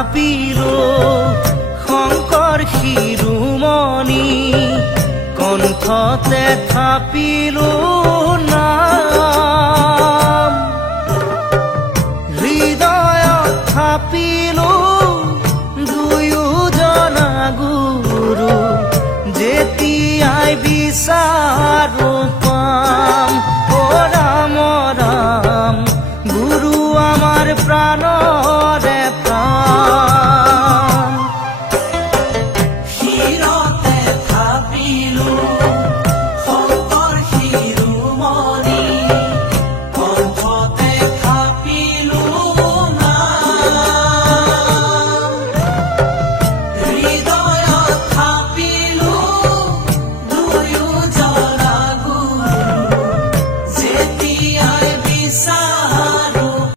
থাপিলো শংকৰ শিৰোমণি কণ্ঠতে থাপিলো নাম হৃদয়ত থাপিলো দুয়োজনা গুৰু যেতিয়াই বিচাৰো পাম ও ৰাম ৰাম গুৰু আমাৰ প্ৰাণ